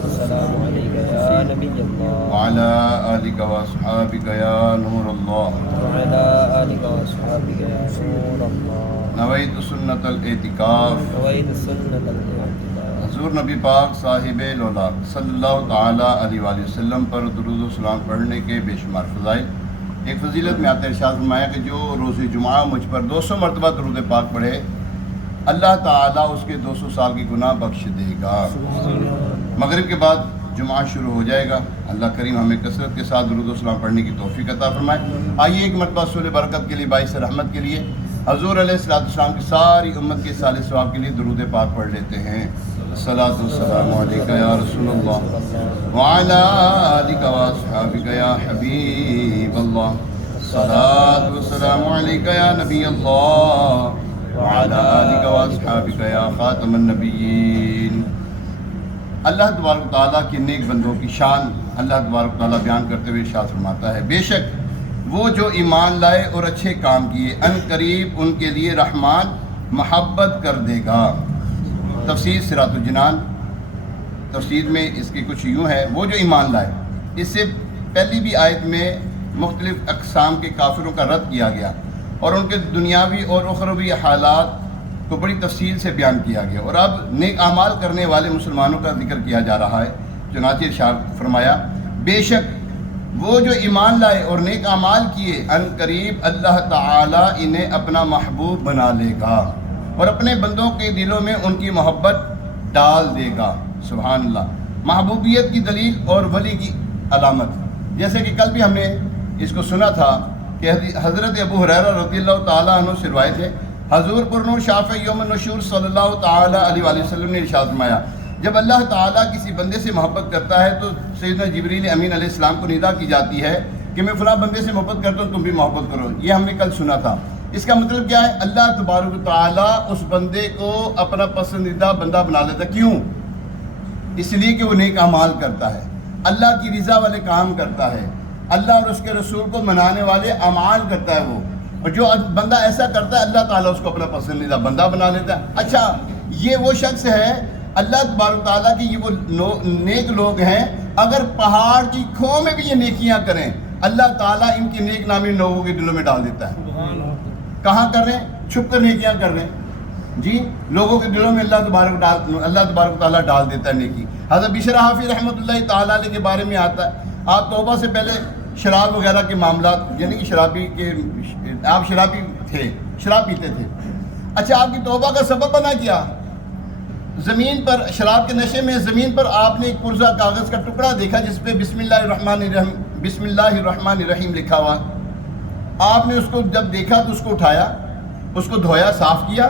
والسلام عليك يا نبي الله وعلى آلك وأصحابك يا نور الله وعلى آلك وأصحابك يا نور الله نویت سنت الاعتکاف نويت سنة الاعتكاف حضور نبی پاک صاحب لولاق صلی اللہ تعالیٰ علیہ وآلہ وسلم پر درود و سلام پڑھنے کے بے شمار فضائل۔ ایک فضیلت میں آتا ہے ارشاد فرمایا کہ جو روز جمعہ مجھ پر 200 مرتبہ درود پاک پڑھے اللہ تعالیٰ اس کے 200 سال کی گناہ بخش دے گا۔ مغرب کے بعد جمعہ شروع ہو جائے گا۔ اللہ کریم ہمیں کثرت کے ساتھ درود و سلام پڑھنے کی توفیق عطا فرمائے۔ آئیے ایک مرتبہ سول برکت کے لیے، باعث رحمت کے لیے، حضور علیہ السلام کی ساری امت کے صالح ثواب کے لیے درود پاک پڑھ لیتے ہیں۔ الصلاۃ والسلام علیک یا رسول اللہ وعلی آلک واصحابک یا حبیب اللہ، الصلاۃ والسلام علیک یا نبی اللہ وعلی آلک واصحابک یا خاتم النبیین۔ اللہ تبارک و تعالیٰ کے نیک بندوں کی شان اللہ تبارک و تعالیٰ بیان کرتے ہوئے ارشاد فرماتا ہے، بے شک وہ جو ایمان لائے اور اچھے کام کیے ان قریب ان کے لیے رحمان محبت کر دے گا۔ تفسیر صراط الجنان تفسیر میں اس کی کچھ یوں ہے، وہ جو ایمان لائے، اس سے پہلی بھی آیت میں مختلف اقسام کے کافروں کا رد کیا گیا اور ان کے دنیاوی اور اخروی حالات کو بڑی تفصیل سے بیان کیا گیا، اور اب نیک اعمال کرنے والے مسلمانوں کا ذکر کیا جا رہا ہے۔ چنانچہ ارشاد فرمایا، بے شک وہ جو ایمان لائے اور نیک اعمال کیے ان قریب اللہ تعالیٰ انہیں اپنا محبوب بنا لے گا اور اپنے بندوں کے دلوں میں ان کی محبت ڈال دے گا۔ سبحان اللہ، محبوبیت کی دلیل اور ولی کی علامت۔ جیسے کہ کل بھی ہم نے اس کو سنا تھا کہ حضرت ابو ہریرہ رضی اللہ تعالیٰ عنہ سے روایت ہے، حضور پرنور شافع یوم النشور صلی اللہ تعالیٰ علیہ وآلہ وسلم نے ارشاد فرمایا، جب اللہ تعالیٰ کسی بندے سے محبت کرتا ہے تو سیدنا جبریل امین علیہ السلام کو ندا کی جاتی ہے کہ میں فلاں بندے سے محبت کرتا ہوں، تم بھی محبت کرو۔ یہ ہم نے کل سنا تھا۔ اس کا مطلب کیا ہے؟ اللہ تبارک و تعالیٰ اس بندے کو اپنا پسندیدہ بندہ بنا لیتا ہے۔ کیوں؟ اس لیے کہ وہ نیک اعمال کرتا ہے، اللہ کی رضا والے کام کرتا ہے، اللہ اور اس کے رسول کو منانے والے اعمال کرتا ہے وہ، اور جو بندہ ایسا کرتا ہے اللہ تعالیٰ اس کو اپنا پسندیدہ بندہ بنا لیتا ہے۔ اچھا، یہ وہ شخص ہے، اللہ تبارک و تعالیٰ کی یہ وہ نیک لوگ ہیں، اگر پہاڑ کی کھو میں بھی یہ نیکیاں کریں اللہ تعالیٰ ان کے نیک نامی لوگوں کے دلوں میں ڈال دیتا ہے۔ کہاں کر رہے ہیں؟ چھپ کر نیکیاں کر رہے ہیں جی، لوگوں کے دلوں میں اللہ تبارک و تعالیٰ ڈال دیتا ہے نیکی۔ حضرت بشر حافظ رحمۃ اللہ تعالیٰ علیہ کے بارے میں آتا ہے، آپ توبہ سے پہلے شراب وغیرہ کے معاملات، یعنی کہ آپ شرابی تھے، شراب پیتے تھے۔ اچھا، آپ کی توبہ کا سبب بنا کیا؟ زمین پر شراب کے نشے میں زمین پر آپ نے ایک پرزہ کاغذ کا ٹکڑا دیکھا جس پہ بسم اللہ الرحمن الرحیم لکھا ہوا۔ آپ نے اس کو جب دیکھا تو اس کو اٹھایا، اس کو دھویا، صاف کیا،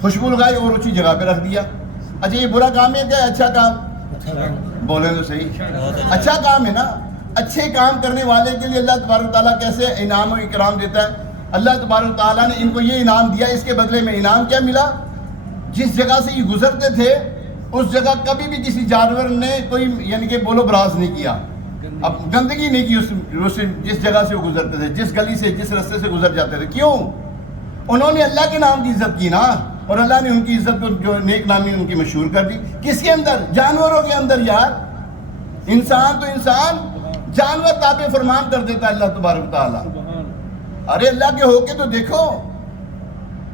خوشبو لگائی اور اسی جگہ پہ رکھ دیا۔ اچھا، یہ برا کام ہے کیا اچھا کام؟ بولیں تو صحیح، اچھا کام ہے نا۔ اچھے کام کرنے والے کے لیے اللہ تبارک و تعالیٰ کیسے انعام و اکرام دیتا ہے؟ اللہ تبارک و تعالیٰ نے ان کو یہ انعام دیا، اس کے بدلے میں انعام کیا ملا؟ جس جگہ سے یہ گزرتے تھے اس جگہ کبھی بھی کسی جانور نے کوئی یعنی کہ بولو براز نہیں کیا، اب گندگی نہیں کی جس جگہ سے وہ گزرتے تھے، جس گلی سے، جس رستے سے گزر جاتے تھے۔ کیوں؟ انہوں نے اللہ کے نام کی عزت کی نا، اور اللہ نے ان کی عزت کو جو نیک نامی ان کی مشہور کر دی۔ کس کے اندر؟ جانوروں کے اندر یار۔ انسان تو انسان، جانور تابع فرمان کر دیتا ہے اللہ تبارک و تعالیٰ۔ ارے اللہ کے ہو کے تو دیکھو،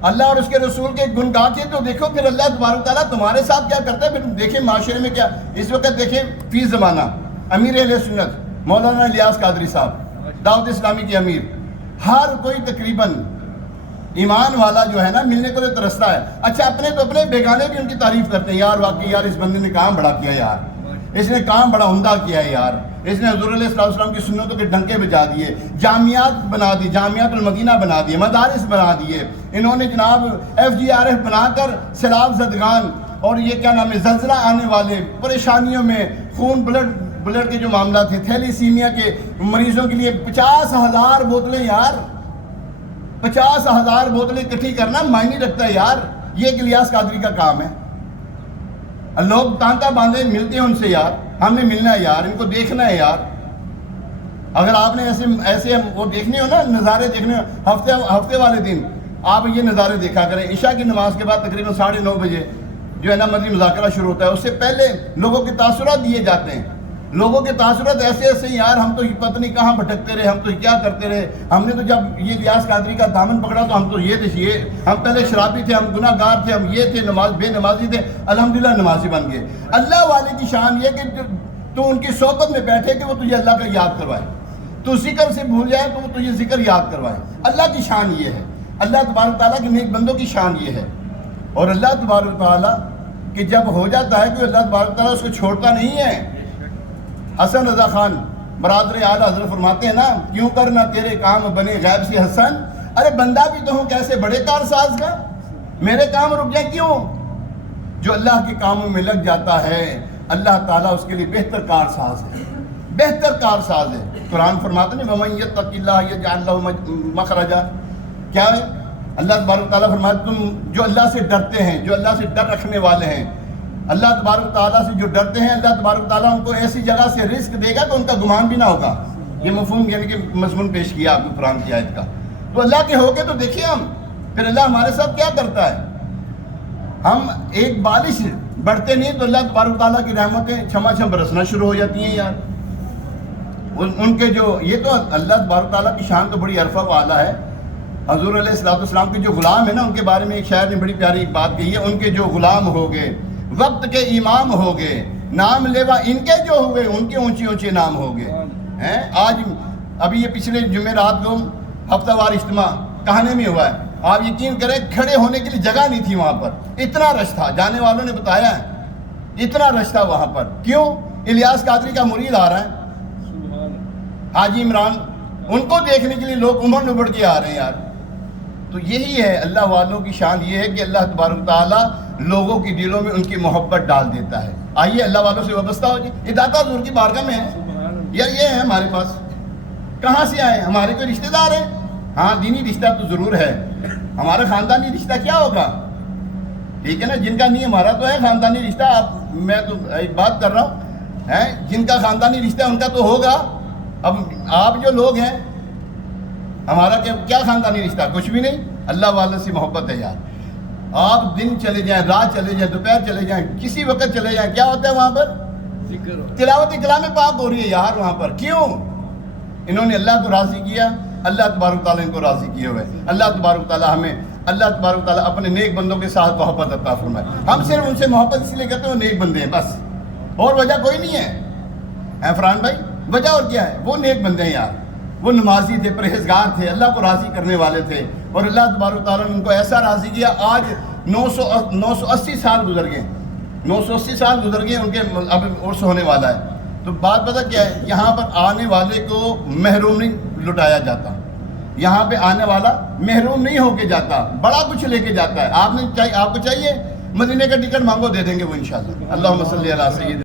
اللہ اور اس کے رسول کے گن گا کے تو دیکھو، پھر اللہ تبارک و تعالیٰ تمہارے ساتھ کیا کرتا ہے۔ پھر دیکھیں معاشرے میں کیا اس وقت دیکھیں، فی زمانہ امیر اہل سنت مولانا الیاس قادری صاحب، دعوت اسلامی کے امیر، ہر کوئی تقریباً ایمان والا جو ہے نا ملنے کو ترستا ہے۔ اچھا، اپنے تو اپنے بیگانے بھی ان کی تعریف کرتے ہیں، یار واقعی یار اس بندے نے کام بڑا کیا، یار اس نے کام بڑا عمدہ کیا ہے، یار اس نے حضور علیہ السلام کی سنتوں کے ڈنکے بجا دیے، جامعات بنا دی، جامعات المدینہ بنا دیے، مدارس بنا دیے انہوں نے جناب، FGRF بنا کر سیلاب زدگان اور یہ کیا نام ہے زلزلہ آنے والے پریشانیوں میں، خون بلڈ کے جو معاملات تھے، تھیلیسیمیا کے مریضوں کے لیے 50,000 بوتلیں، یار 50,000 بوتلیں اکٹھی کرنا معنی رکھتا ہے یار۔ یہ الیاس قادری کا کام ہے۔ لوگ تانتا باندھے ملتے ہیں ان سے، یار ہم نے ملنا ہے، یار ان کو دیکھنا ہے یار۔ اگر آپ نے ایسے وہ دیکھنے ہو نا، نظارے دیکھنے ہو، ہفتے والے دن آپ یہ نظارے دیکھا کریں، عشاء کی نماز کے بعد تقریباً 9:30 بجے جو ہے نا مدنی مذاکرہ شروع ہوتا ہے اس سے پہلے لوگوں کے تاثرات دیے جاتے ہیں. لوگوں کے تاثرات ایسے ایسے یار ہم تو پتہ نہیں کہاں بھٹکتے رہے, ہم تو کیا کرتے رہے, ہم نے تو جب یہ الیاس قادری کا دامن پکڑا تو ہم تو یہ تھے, ہم پہلے شرابی تھے, ہم گناہ گار تھے, ہم یہ تھے, بے نمازی تھے, الحمدللہ نمازی بن گئے. اللہ والے کی شان یہ کہ تو ان کی صحبت میں بیٹھے کہ وہ تجھے اللہ کا یاد کروائے, تو ذکر سے بھول جائے تو وہ تجھے ذکر یاد کروائے. اللہ کی شان یہ ہے, اللہ تبارک تعالیٰ کے نیک بندوں کی شان یہ ہے. اور اللہ تبارک تعالیٰ کہ جب ہو جاتا ہے کہ اللہ تبارک تعالیٰ اس کو چھوڑتا نہیں ہے. حسن رضا خان برادر اعلیٰ حضرت فرماتے ہیں نا, کیوں کرنا تیرے کام بنے غیب سے حسن, ارے بندہ بھی تو ہوں کیسے بڑے کارساز کا, میرے کام رک جائیں کیوں. جو اللہ کے کاموں میں لگ جاتا ہے اللہ تعالیٰ اس کے لیے بہتر کارساز ہے, بہتر کارساز ہے. قرآن فرماتے ہیں وَمَن يَتَّقِ اللَّهَ يَجْعَلْ لَهُ مَخْرَجًا, کیا ہے اللہ تبارک تعالیٰ فرماتے تم جو اللہ سے ڈرتے ہیں, جو اللہ سے ڈر رکھنے والے ہیں, اللہ تبارک تعالیٰ سے جو ڈرتے ہیں, اللہ تبارک تعالیٰ ان کو ایسی جگہ سے رزق دے گا کہ ان کا گمان بھی نہ ہوگا. یہ مفہوم یعنی کہ مضمون پیش کیا آپ کو قرآن کی آیت کا. تو اللہ کے ہو کے تو دیکھیے ہم پھر اللہ ہمارے ساتھ کیا کرتا ہے. ہم ایک بارش بڑھتے نہیں تو اللہ تبارک تعالیٰ کی رحمتیں چھما چھم برسنا شروع ہو جاتی ہیں یار. ان کے جو یہ تو اللہ تبارک تعالیٰ کی شان تو بڑی عرفہ و اعلیٰ ہے. حضور علیہ الصلوۃ والسلام کے جو غلام ہیں نا, ان کے بارے میں ایک شاعر نے بڑی پیاری ایک بات کہی ہے, ان کے جو غلام ہو گئے وقت کے امام ہو گئے, نام لیوا ان کے جو ہوئے ان کے اونچے اونچے نام ہو گئے ہیں. آج ابھی یہ پچھلے جمعرات کو ہفتہ وار اجتماع کہانے میں ہوا ہے, آپ یقین کریں کھڑے ہونے کے لیے جگہ نہیں تھی وہاں پر, اتنا رش تھا. جانے والوں نے بتایا ہے اتنا رش تھا وہاں پر. کیوں؟ الیاس قادری کا مرید آ رہا ہے, حاجی عمران, ان کو دیکھنے کے لیے لوگ عمر نبڑ کے آ رہے ہیں یار. تو یہی ہے اللہ والوں کی شان, یہ ہے کہ اللہ تبارک تعالیٰ لوگوں کی دلوں میں ان کی محبت ڈال دیتا ہے. آئیے اللہ والوں سے وابستہ ہو جائے. یہ داتا حضور کی بارگاہ میں ہے یار, یہ ہے ہمارے پاس. کہاں سے آئے؟ ہمارے کوئی رشتہ دار ہیں؟ ہاں دینی رشتہ تو ضرور ہے, ہمارا خاندانی رشتہ کیا ہوگا, ٹھیک ہے نا, جن کا نہیں ہمارا تو ہے خاندانی رشتہ. میں تو ایک بات کر رہا ہوں, جن کا خاندانی رشتہ ان کا تو ہوگا. اب آپ جو لوگ ہیں ہمارا کیا خاندانی رشتہ, کچھ بھی نہیں. اللہ والوں سے محبت ہے یار. آپ دن چلے جائیں, رات چلے جائیں, دوپہر چلے جائیں, کسی وقت چلے جائیں, کیا ہوتا ہے وہاں پر تلاوت کلام پاک ہو رہی ہے یار وہاں پر. کیوں؟ انہوں نے اللہ کو راضی کیا, اللہ تبارک تعالیٰ ان کو راضی کیے ہوئے. اللہ تبارک تعالیٰ ہمیں, اللہ تبارک تعالیٰ اپنے نیک بندوں کے ساتھ محبت عطا فرمائے. ہم صرف ان سے محبت اس لیے کرتے ہیں وہ نیک بندے ہیں بس, اور وجہ کوئی نہیں ہے. فرحان بھائی وجہ اور کیا ہے, وہ نیک بندے ہیں یار, وہ نمازی تھے, پرہیزگار تھے, اللہ کو راضی کرنے والے تھے, اور اللہ تبارک تعالیٰ نے ان کو ایسا راضی کیا. آج 980 سال گزر گئے, 980 سال گزر گئے ان کے اب عرس ہونے والا ہے. تو بات پتہ کیا ہے, یہاں پر آنے والے کو محروم نہیں لٹایا جاتا, یہاں پہ آنے والا محروم نہیں ہو کے جاتا, بڑا کچھ لے کے جاتا ہے. آپ کو چاہیے مدینے کا ٹکٹ مانگو, دے دیں گے وہ انشاءاللہ. اللہم صلی علی سیدنا